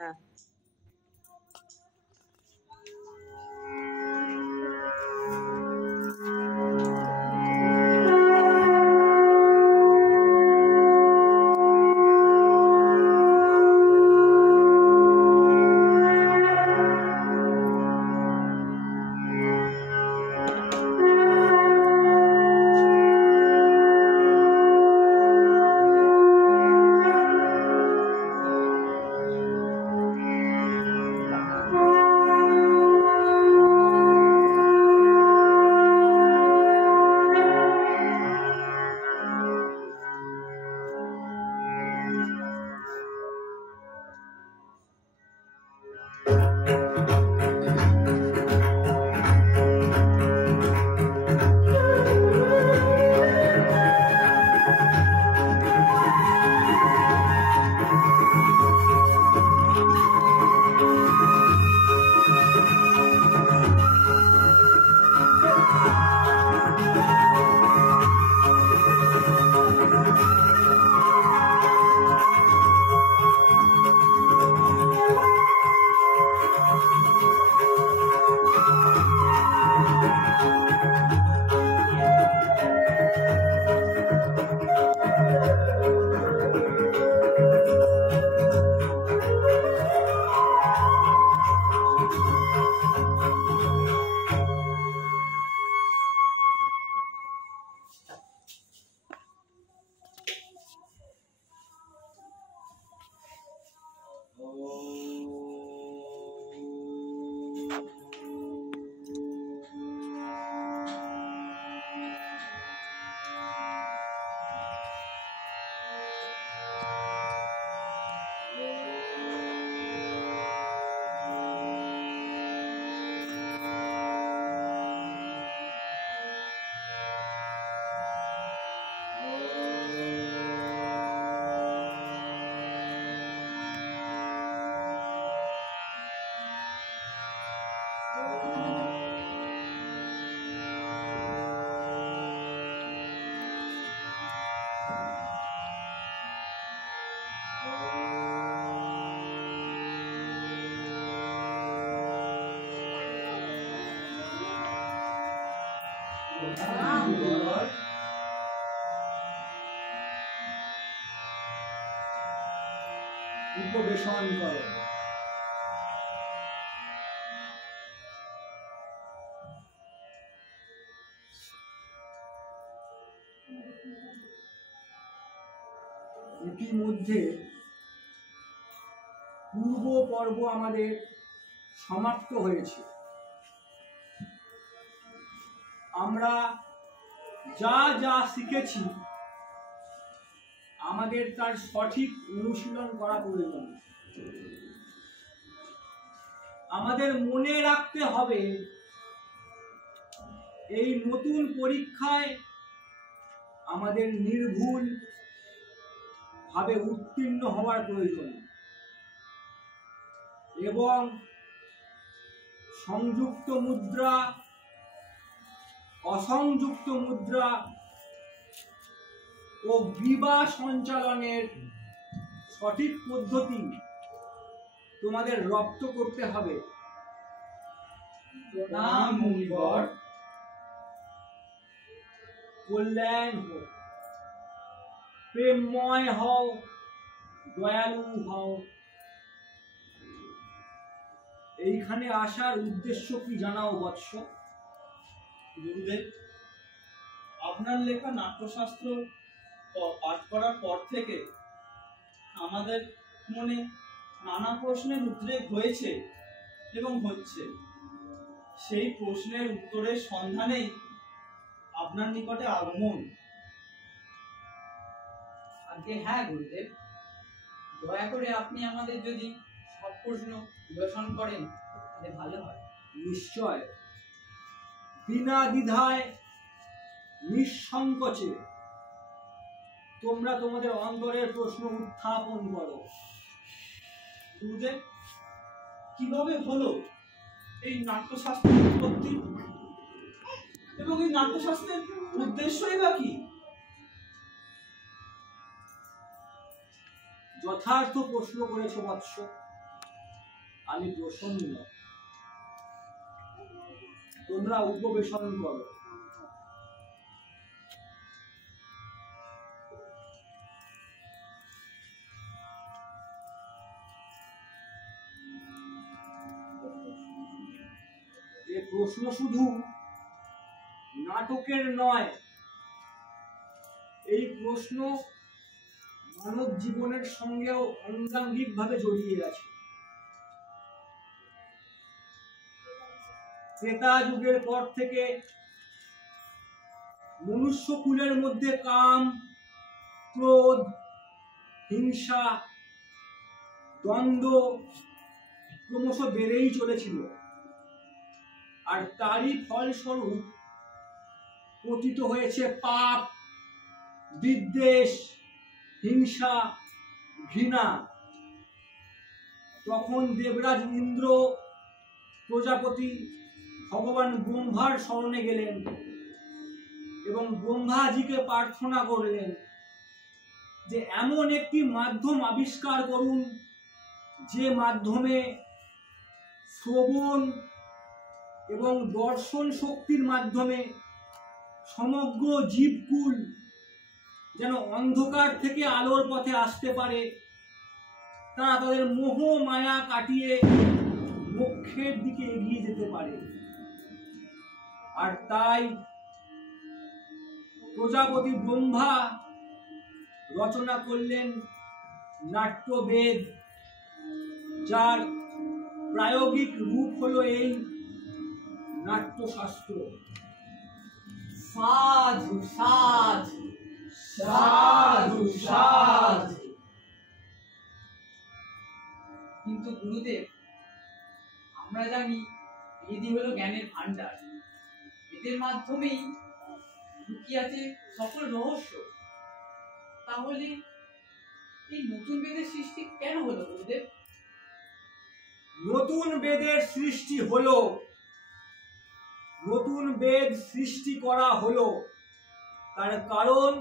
হ্যাঁ। উপবেশন করো। ইতিমধ্যে পূর্ব পর্ব আমাদের সমাপ্ত হয়েছে। আমরা যা যা শিখেছি আমাদের তার সঠিক অনুশীলন করা প্রয়োজন। আমাদের মনে রাখতে হবে এই নতুন পরীক্ষায় আমাদের নির্ভুল ভাবে উত্তীর্ণ হওয়ার প্রয়োজন এবং সংযুক্ত মুদ্রা, অসংযুক্ত মুদ্রা ও গ্রীবা সঞ্চালনের সঠিক পদ্ধতি তোমাদের রপ্ত করতে হবে। প্রণাম মুনিবর। কল্যাণ হোক, প্রেমময় হও, দয়ালু হও। এইখানে আসার উদ্দেশ্য কি জানাও বৎস? গুরুদেব, আপনার লেখা নাট্যশাস্ত্র পাঠ করার পর থেকে আমাদের মনে নানা প্রশ্নের উদ্রেক হয়েছে এবং হচ্ছে। সেই প্রশ্নের উত্তরের সন্ধানেই আপনার নিকটে আগমন। আগে হ্যাঁ গুরুদেব, দয়া করে আপনি আমাদের যদি সব প্রশ্ন নিরসন করেন তাহলে ভালো হয়। নিশ্চয়, বিনা দ্বিধায় নিঃসংকোচে তোমরা তোমাদের অন্তরের প্রশ্ন উত্থাপন করো। গুরুদেব, কিভাবে হলো এই নাট্যশাস্ত্রের উৎপত্তি এবং এই নাট্যশাস্ত্রের উদ্দেশ্যই বা কি? যথার্থ প্রশ্ন করেছ বৎস। আমি প্রসন্ন। তোমরা উপবেশন করো। এ প্রশ্ন শুধু নাটকের নয়, এই প্রশ্ন মানব জীবনের সঙ্গেও অঙ্গাঙ্গিকভাবে জড়িয়ে আছে। ত্রেতা যুগের পর থেকে মনুষ্য কুলের মধ্যে কাম, ক্রোধ, হিংসা, দ্বন্দ্ব ক্রমশ বেড়েই চলেছিল। আর তারই ফলস্বরূপ পতিত হয়েছে পাপ, বিদ্বেষ, হিংসা, ঘৃণা। তখন দেবরাজ ইন্দ্র প্রজাপতি ভগবান ব্রহ্মার শরণে গেলেন এবং ব্রহ্মাজিকে প্রার্থনা করলেন যে এমন একটি মাধ্যম আবিষ্কার করুন যে মাধ্যমে শ্রবণ এবং দর্শন শক্তির মাধ্যমে সমগ্র জীবকুল যেন অন্ধকার থেকে আলোর পথে আসতে পারে, তারা তাদের মোহ মায়া কাটিয়ে মোক্ষের দিকে এগিয়ে যেতে পারে। আর তাই প্রজাপতি ব্রহ্মা রচনা করলেন নাট্যবেদ, যার প্রায়োগিক রূপ হলো এই নাট্যশাস্ত্র। সাধু সাধু সাধু সাধু। কিন্তু গুরুদেব, আমরা জানি বেদই হলো জ্ঞানের ভান্ডার, বেদের মাধ্যমেই লুকিয়ে আছে সকল রহস্য। তাহলে এই নতুন বেদের সৃষ্টি কেন হলো গুরুদেব? নতুন বেদের সৃষ্টি হলো, নতুন বেদ সৃষ্টি করা হলো তার কারণ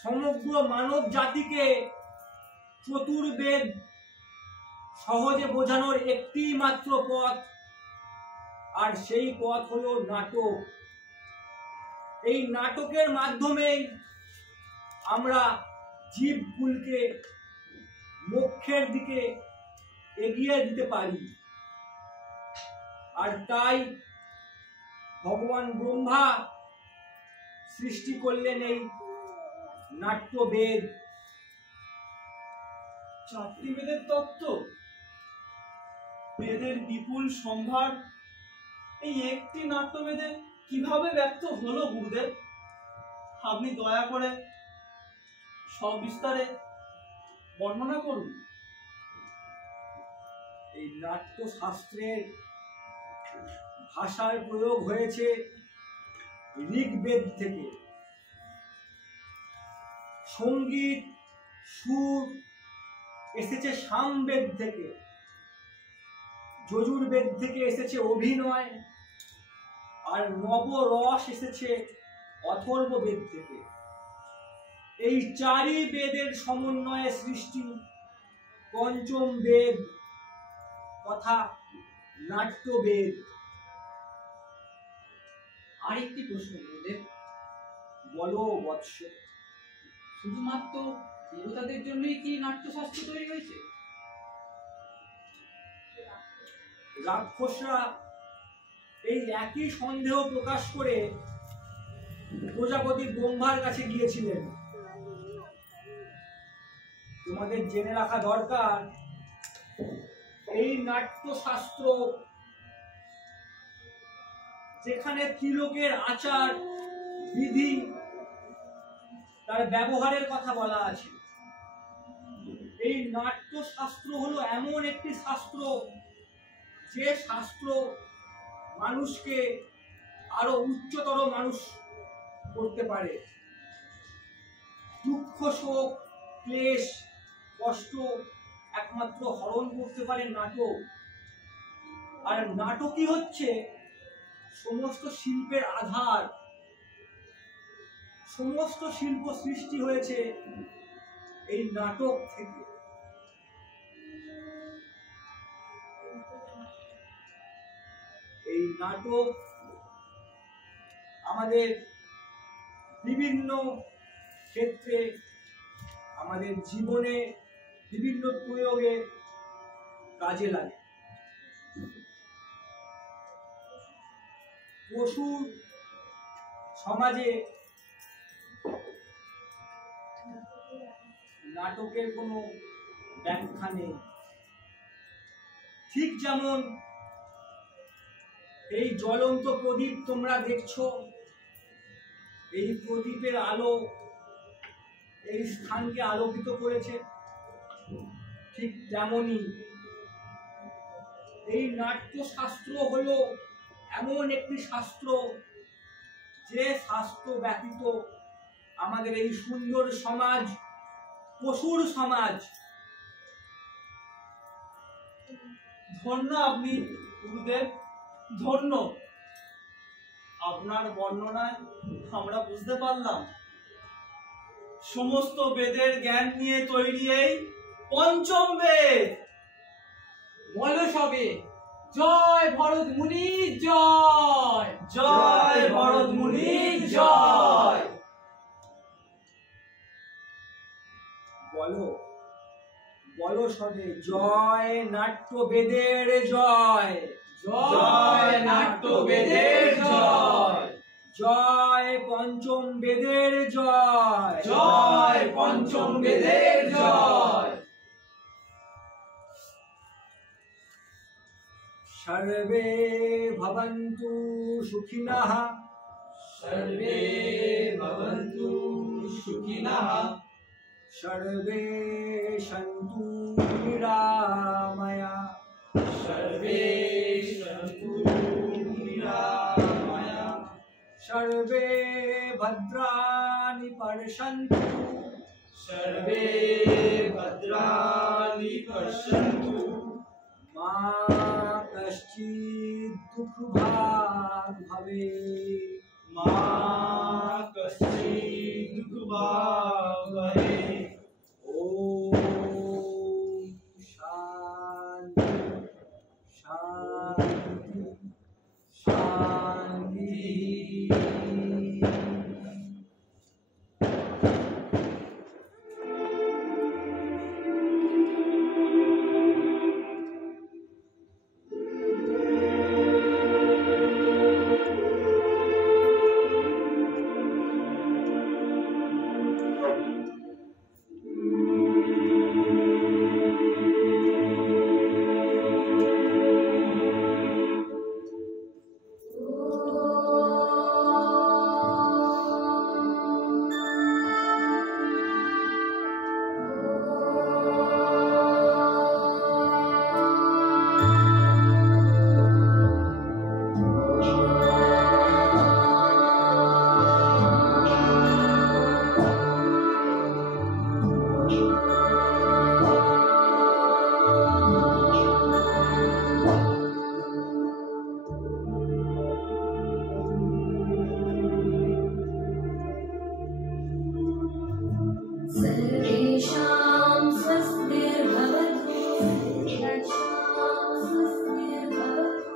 সমগ্র মানব জাতিকে চতুর্বেদ সহজে বোঝানোর একটি মাত্র পথ, আর সেই পথ হলো নাটক। এই নাটকের মাধ্যমেই আমরা জীবকুলকে মোক্ষের দিকে এগিয়ে দিতে পারি। আর তাই ভগবান ব্রহ্মা সৃষ্টি করলেন এই নাট্যবেদ। চারটি বেদের তত্ত্ব, বেদের বিপুল সম্ভার এই একটি নাট্যবেদে কিভাবে ব্যক্ত হলো গুরুদেব? আপনি দয়া করে সবিস্তারে বর্ণনা করুন। এই নাট্যশাস্ত্রের ভাষার প্রয়োগ হয়েছে ঋগ্বেদ থেকে। সঙ্গীত, সুর এসেছে সামবেদ থেকে। যজুর্বেদ থেকে এসেছে অভিনয়, আর নবরস এসেছে অথর্ববেদ থেকে। এই চারি বেদের সমন্বয়ে সৃষ্টি পঞ্চম বেদ তথা নাট্যবেদ। আরেকটি প্রশ্ন গুরুদেব, বলো বৎস। শুধুমাত্র দেবতাদের জন্যই কি নাট্যশাস্ত্র তৈরি হয়েছে? রাক্ষসরা এই একই সন্দেহ প্রকাশ করে প্রজাপতি ব্রহ্মার কাছে গিয়েছিলেন। তোমাদের জেনে রাখা দরকার, এই নাট্যশাস্ত্র যেখানে ত্রিলোকের আচার বিধি তার ব্যবহারের কথা বলা আছে, এই নাট্যশাস্ত্র হলো এমন একটি শাস্ত্র যে শাস্ত্র মানুষকে আরো উচ্চতর মানুষ করতে পারে। দুঃখ, শোক, ক্লেশ, কষ্ট একমাত্র হরণ করতে পারে নাটক। আর নাটকই হচ্ছে সমস্ত শিল্পের আধার। সমস্ত শিল্প সৃষ্টি হয়েছে এই নাটক থেকে। নাটক আমাদের বিভিন্ন ক্ষেত্রে, আমাদের জীবনে বিভিন্ন প্রয়োগে কাজে লাগে। পশু সমাজে নাটকের কোনো ব্যাখ্যা নেই। ঠিক যেমন এই জ্বলন্ত প্রদীপ তোমরা দেখছো, এই প্রদীপের আলো এই স্থানকে আলোকিত করেছে, ঠিক তেমনি এই নাট্যশাস্ত্র হলো এমন একটি শাস্ত্র যে শাস্ত্র ব্যতীত আমাদের এই সুন্দর সমাজ পশুর সমাজ। ধন্য আপনি গুরুদেব, ধন্য। আপনার বর্ণনায় আমরা বুঝতে পারলাম সমস্ত বেদের জ্ঞান নিয়ে তৈরি এই পঞ্চম বেদ। বলো সবে জয় ভরত মুনি জয়, জয় ভরত মুনি জয়। বলো বলো সবে জয় নাট্য বেদের জয়, জয় নাট্য বেদের জয়, জয় পঞ্চম বেদের জয়, জয় পঞ্চম বেদের জয়। সর্বে ভবন্তু সুখিনঃ, সর্বে ভবন্তু সুখিনঃ, সর্বে সন্তু নিরাময়া, সর্বে সন্তু নিরাময়া, সর্বে ভদ্রাণি পশ্যন্তু, সর্বে ভদ্রাণি পশ্যন্তু, মা কশ্চিৎ দুঃখভাগ্ ভবেৎ, মা কশ্চিৎ দুঃখভাগ্ ভবেৎ। ওম শান্তি শান্তি শান্তি। सर्वेषां स्वस्तिर्भवतु, सर्वेषां स्वस्तिर्भवतु।